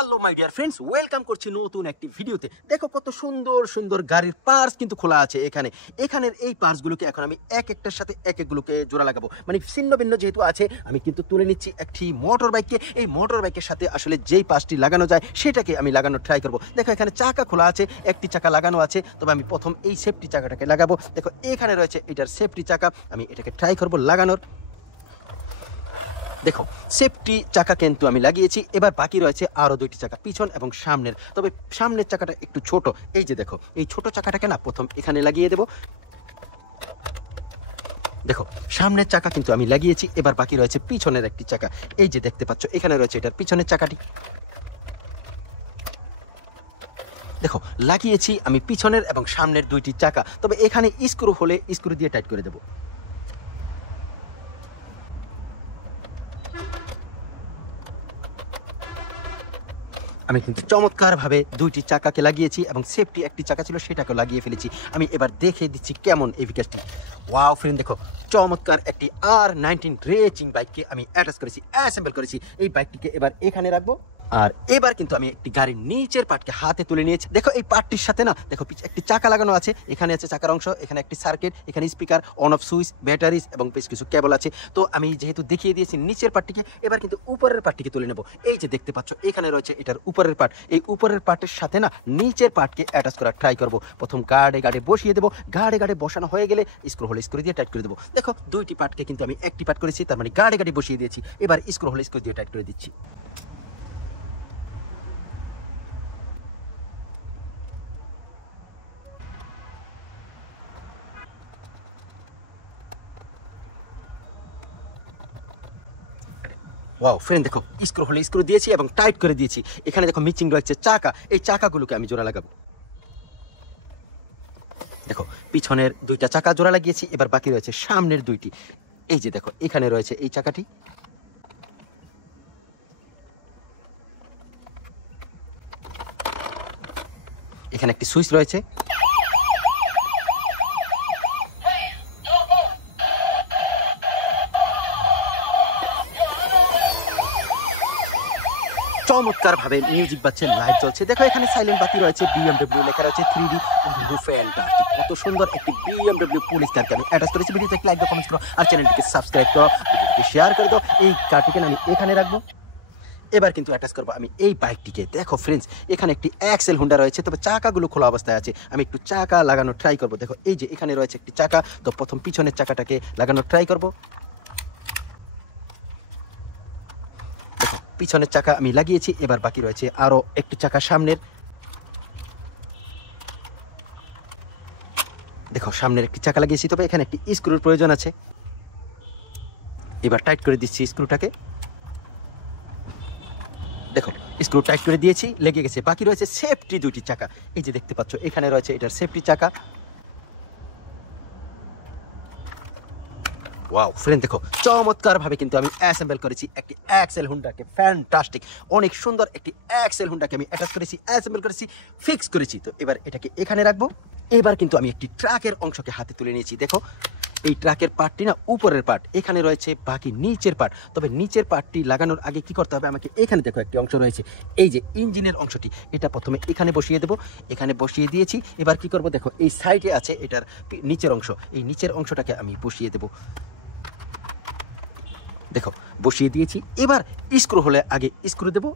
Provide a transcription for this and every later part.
Hello my dear friends, welcome করছি নতুন একটি ভিডিওতে। দেখো কত সুন্দর সুন্দর গাড়ির পার্টস কিন্তু খোলা আছে এখানের এই পার্টসগুলোকে এখন আমি এক একটার সাথে এক একগুলোকে জোড়া লাগাবো, মানে ছিন্ন ভিন্ন যেহেতু আছে আমি কিন্তু তুলে নিচ্ছি একটি মোটর বাইককে। এই মোটর বাইকের সাথে আসলে যেই পার্টসটি লাগানো যায় সেটাকে আমি লাগানোর ট্রাই করবো। দেখো এখানে চাকা খোলা আছে, একটি চাকা লাগানো আছে, তবে আমি প্রথম এই সেফটি চাকাটাকে লাগাবো। দেখো এখানে রয়েছে এটার সেফটি চাকা, আমি এটাকে ট্রাই করবো লাগানোর। দেখো সেফটি চাকা কিন্তু আমি লাগিয়েছি, এবার বাকি রয়েছে আরো দুইটি চাকা, পিছন এবং সামনের। তবে সামনের চাকাটা একটু ছোট, এই যে দেখো এই ছোট চাকাটাকে না প্রথম এখানে লাগিয়ে দেব। দেখো সামনের চাকা কিন্তু আমি লাগিয়েছি, এবার বাকি রয়েছে পিছনের একটি চাকা। এই যে দেখতে পাচ্ছ এখানে রয়েছে এটার পিছনের চাকাটি। দেখো লাগিয়েছি আমি পিছনের এবং সামনের দুইটি চাকা, তবে এখানে স্ক্রু হলে স্ক্রু দিয়ে টাইট করে দেবো। আমি কিন্তু চমৎকারভাবে দুইটি চাকাকে লাগিয়েছি এবং সেফটি একটি চাকা ছিল সেটাকে লাগিয়ে ফেলেছি। আমি এবার দেখে দিচ্ছি কেমন এই বিকাশটি। ওয়াও ফ্রেন্ড, দেখো চমৎকার একটি R19 রেসিং বাইককে আমি অ্যাটাচ করেছি, অ্যাসেম্বল করেছি। এই বাইকটিকে এবার এখানে রাখবো। আর এবার কিন্তু আমি একটি গাড়ির নিচের পার্টকে হাতে তুলে নিয়েছি। দেখো এই পার্টটির সাথে না দেখো একটি চাকা লাগানো আছে, এখানে আছে চাকার অংশ, এখানে একটি সার্কিট, এখানে speaker, on off switch, batteries এবং বেশ কিছু কেবল আছে। তো আমি যেহেতু দেখিয়ে দিয়েছি নিচের পার্টটিকে, এবার কিন্তু উপরের পার্টটিকে তুলে নেব। এই যে দেখতে পাচ্ছ এখানে রয়েছে এটার উপরের পার্ট, এই উপরের পার্টের সাথে না নিচের পার্টকে অ্যাটাচ করার ট্রাই করব। প্রথম গার্ডে বসিয়ে দেবো, গার্ডে বসানো হয়ে গেলে স্ক্রু হলে স্ক্রু দিয়ে টাইট করে দেবো। দেখো দুইটি পার্টকে কিন্তু আমি একটি পার্ট করেছি, তার মানে গার্ডে বসিয়ে দিয়েছি। এবার স্ক্রু হলে স্ক্রু দিয়ে টাইট করে দিচ্ছি। ওয়াও ফ্রেন্ড, দেখো স্ক্রু হলে স্ক্রু দিয়েছি এবং টাইট করে দিয়েছি। এখানে দেখো মিচিং রয়েছে চাকা, এই চাকাগুলোকে আমি জোড়া লাগাবো। দেখো পিছনের দুইটা চাকা জোড়া লাগিয়েছি, এবার বাকি রয়েছে সামনের দুইটি। এই যে দেখো এখানে রয়েছে এই চাকাটি, এখানে একটি সুইচ রয়েছে। চমৎকার ভাবে মিউজিক বাজছে, লাইট জ্বলছে। দেখো এখানে সাইলেন্ট বাতি রয়েছে, BMW লেখা রয়েছে 3D। ফ্যান্টাস্টিক, কত সুন্দর একটি BMW পুলিশ কারকে আমি অ্যাটাচ করেছি। ভিডিওতে লাইক দাও, কমেন্ট করো আর চ্যানেলটিকে সাবস্ক্রাইব করো, ভিডিওটিকে শেয়ার করে দাও। এই কারটিকে আমি এখানে রাখবো। এবার কিন্তু অ্যাটাচ করবো আমি এই বাইকটিকে। দেখো ফ্রেন্ডস এখানে একটি এক্সেল হুন্ডা রয়েছে, তবে চাকাগুলো খোলা অবস্থায় আছে। আমি একটু চাকা লাগানোর ট্রাই করবো। দেখো এই যে এখানে রয়েছে একটি চাকা, তো প্রথম পিছনের চাকাটাকে লাগানোর ট্রাই করবো। পিছনের চাকা আমি লাগিয়েছি, এবার বাকি রয়েছে আরো একটি চাকা সামনের। দেখো সামনের একটি চাকা লাগিয়েছি, তবে এখানে একটি স্ক্রুর প্রয়োজন আছে। এবার টাইট করে দিচ্ছি স্ক্রুটাকে। দেখো স্ক্রু টাইট করে দিয়েছি, লেগে গেছে। বাকি রয়েছে সেফটি দুইটি চাকা, এই যে দেখতে পাচ্ছ এখানে রয়েছে এটার সেফটি চাকা। ওয়াও ফ্রেন্ড, দেখো চমৎকার ভাবে কিন্তু আমি অ্যাসেম্বল করেছি একটি এক্সেল হুন্ডাকে। ফ্যান্টাস্টিক, অনেক সুন্দর একটি এক্সেল হুন্ডাকে আমি অ্যাটাচ করেছি, অ্যাসেম্বল করেছি, ফিক্স করেছি। তো এবার এটাকে এখানে রাখবো। এবার কিন্তু আমি একটি ট্রাকের অংশকে হাতে তুলে নিয়েছি। দেখো এই ট্রাকের পার্টটি না উপরের পার্ট, এখানে রয়েছে বাকি নিচের পার্ট। তবে নিচের পার্টটি লাগানোর আগে কি করতে হবে আমাকে, এখানে দেখো একটি অংশ রয়েছে, এই যে ইঞ্জিনের অংশটি, এটা প্রথমে এখানে বসিয়ে দেবো। এখানে বসিয়ে দিয়েছি, এবার কি করব দেখো এই সাইডে আছে এটার নিচের অংশ, এই নিচের অংশটাকে আমি বসিয়ে দেবো। দেখো বসিয়ে দিয়েছি, এবার স্ক্রু হলে আগে স্ক্রু দেব।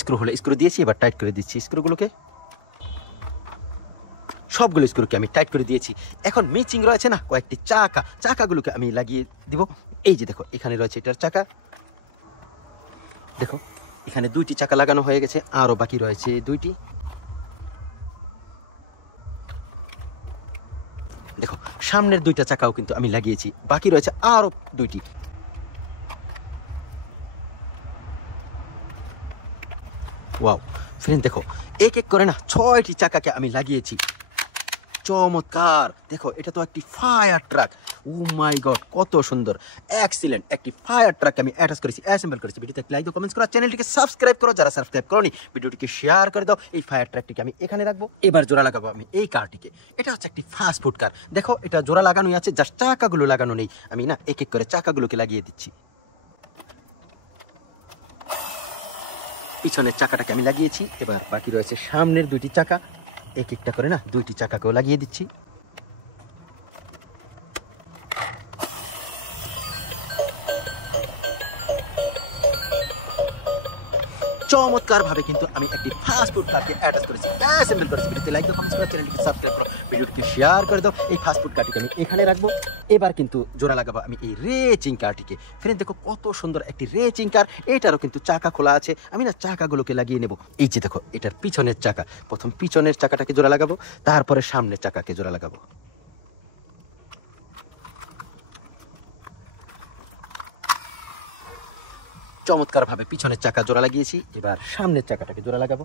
স্ক্রু হলে স্ক্রু দিয়েছি, এবার টাইট করে দিচ্ছি স্ক্রুগুলোকে। সবগুলো স্ক্রুকে আমি টাইট করে দিয়েছি। এখন মিচিং রয়েছে না কয়েকটি চাকা, চাকাগুলোকে আমি লাগিয়ে দিব। এই যে দেখো এখানে রয়েছে এটার চাকা। দেখো এখানে দুইটি চাকা লাগানো হয়ে গেছে, আরো বাকি রয়েছে দুইটি। দেখো সামনের দুইটা চাকাও কিন্তু আমি লাগিয়েছি, বাকি রয়েছে আরো দুইটি। ওয়াও ফ্রেন্ড, দেখো এক এক করে না 6টি চাকাকে আমি লাগিয়েছি। চমৎকার, দেখো এটা তো একটি ফায়ার ট্রাক। ও মাই গড, কত সুন্দর, এক্সিলেন্ট একটি ফায়ার ট্রাক আমি অ্যাটাচ করেছি, অ্যাসেম্বল করেছি। ভিডিওতে লাইক দাও, কমেন্টস করো, চ্যানেলটিকে সাবস্ক্রাইব করো যারা সাবস্ক্রাইব করোনি, ভিডিওটিকে শেয়ার করে দাও। এই ফায়ার ট্রাকটিকে আমি এখানে রাখবো। এবার জোড়া লাগাবো আমি এই কারটিকে। এটা হচ্ছে একটি ফাস্ট ফুড কার। দেখো এটা জোড়া লাগানোই আছে, জাস্ট চাকাগুলো লাগানো নেই। আমি না এক এক করে চাকাগুলোকে লাগিয়ে দিচ্ছি। পিছনের চাকাটাকে আমি লাগিয়েছি, এবার বাকি রয়েছে সামনের দুইটি চাকা। এক একটা করে না দুইটি চাকাকেও লাগিয়ে দিচ্ছি। চমৎকার ভাবে কিন্তু আমি একটি ফাস্ট ফুড কারকে অ্যাটাচ করেছি, অ্যাসেম্বল করেছি। ভিডিওতে লাইক দাও, কমেন্ট করো, চ্যানেলটিকে সাবস্ক্রাইব করো, ভিডিওটিকে শেয়ার করে দাও। এই ফাস্ট ফুড কারটিকে আমি এখানে রাখবো। এবার কিন্তু জোড়া লাগাবো আমি এই রেচিং কারটিকে। ফ্রেন্ড দেখো কত সুন্দর একটি রেচিং কার, এটারও কিন্তু চাকা খোলা আছে। আমি না চাকাগুলোকে লাগিয়ে নেব। এই যে দেখো এটার পিছনের চাকা, প্রথম পিছনের চাকাটাকে জোড়া লাগাবো, তারপরে সামনের চাকাকে জোড়া লাগাবো। চমৎকার ভাবে পিছনের চাকা জোড়া লাগিয়েছি, এবার সামনের চাকাটাকে জোড়া লাগাবো।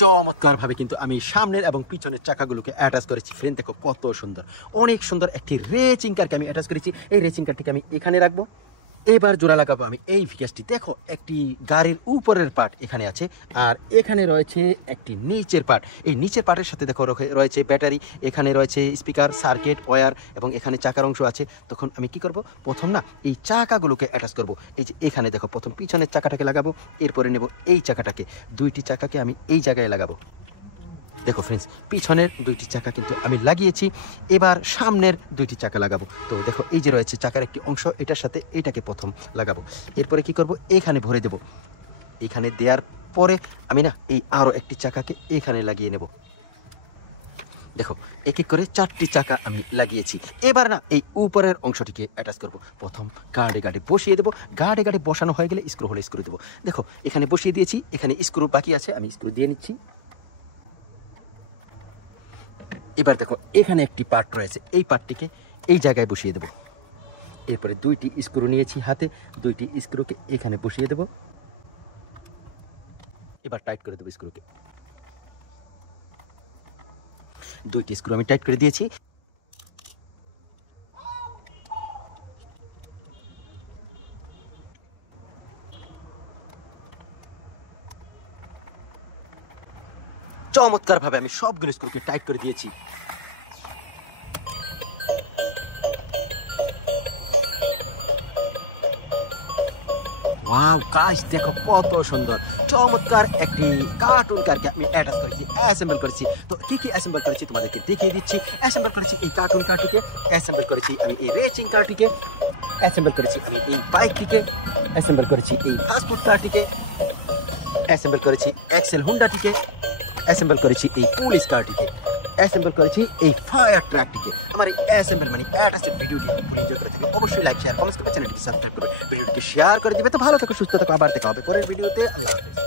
চমৎকার ভাবে কিন্তু আমি সামনের এবং পিছনের চাকাগুলোকে অ্যাটাচ করেছি। ফ্রেন্ড দেখো কত সুন্দর, অনেক সুন্দর একটি রেচিং কারকে আমি অ্যাটাচ করেছি। এই রেচিং কারটিকে আমি এখানে রাখবো। এবার জোড়া লাগাবো আমি এই ভিকাসটি। দেখো একটি গাড়ির উপরের পার্ট এখানে আছে, আর এখানে রয়েছে একটি নিচের পার্ট। এই নিচের পার্টের সাথে দেখো রয়েছে ব্যাটারি, এখানে রয়েছে স্পিকার, সার্কিট, ওয়্যার এবং এখানে চাকার অংশ আছে। তখন আমি কি করব, প্রথম না এই চাকাগুলোকে অ্যাটাচ করব। এই যে এখানে দেখো প্রথম পিছনের চাকাটাকে লাগাবো, এরপরে নেব এই চাকাটাকে, দুইটি চাকাকে আমি এই জায়গায় লাগাবো। দেখো ফ্রেন্ডস পিছনের দুইটি চাকা কিন্তু আমি লাগিয়েছি, এবার সামনের দুইটি চাকা লাগাবো। তো দেখো এই যে রয়েছে চাকার একটি অংশ, এটার সাথে এটাকে প্রথম লাগাবো। এরপরে কি করব, এখানে ভরে দেব। এখানে দেওয়ার পরে আমি না এই আরও একটি চাকাকে এখানে লাগিয়ে নেব। দেখো এক এক করে 4টি চাকা আমি লাগিয়েছি। এবার না এই উপরের অংশটিকে অ্যাটাচ করব। প্রথম গার্ডে বসিয়ে দেবো। গার্ডে বসানো হয়ে গেলে স্ক্রু হলে স্ক্রু দেবো। দেখো এখানে বসিয়ে দিয়েছি, এখানে স্ক্রু বাকি আছে, আমি স্ক্রু দিয়ে নিচ্ছি। এবার দেখো এখানে একটি পার্ট রয়েছে, এই পার্টটিকে এই জায়গায় বসিয়ে দেব। এরপরে দুইটি স্ক্রু নিয়েছি হাতে, দুইটি স্ক্রুকে এখানে বসিয়ে দেব। এবার টাইট করে দেবো স্ক্রুকে। দুইটি স্ক্রু আমি টাইট করে দিয়েছি। চমৎকার ভাবে আমি সবগুলো স্ক্রুকে টাইট করে দিয়েছি। ওয়াও গাইস দেখো কত সুন্দর চমৎকার একটি কার্টুন কারকে আমি অ্যাটাচ করেছি, অ্যাসেম্বল করেছি। তো কি কি অ্যাসেম্বল করেছি তোমাদেরকে দেখিয়ে দিচ্ছি। অ্যাসেম্বল করেছি এই কার্টুন কারটিকে, অ্যাসেম্বল করেছি আমি এই রেসিং কারটিকে, অ্যাসেম্বল করেছি আমি এই বাইকটিকে, অ্যাসেম্বল করেছি এই ফাস্ট ফুড কারটিকে, অ্যাসেম্বল করেছি এক্সেল হুন্ডাটিকে, অ্যাসেম্বল করেছি এই পুলিশ কারটিকে, অ্যাসেম্বল করেছি এই ফায়ার ট্রাকটিকে। আমার এই অ্যাসেম্বল মানে অ্যাটাচের ভিডিওটি এনজয় করে থাকলে অবশ্যই লাইক শেয়ার কমেন্ট করবে, চ্যানেলটিকে সাবস্ক্রাইব করবে, ভিডিওটিকে শেয়ার করে দিবে। তো ভালো থাকো, সুস্থ থাকো, আবার দেখা হবে পরের ভিডিওতে। আল্লাহ হাফেজ।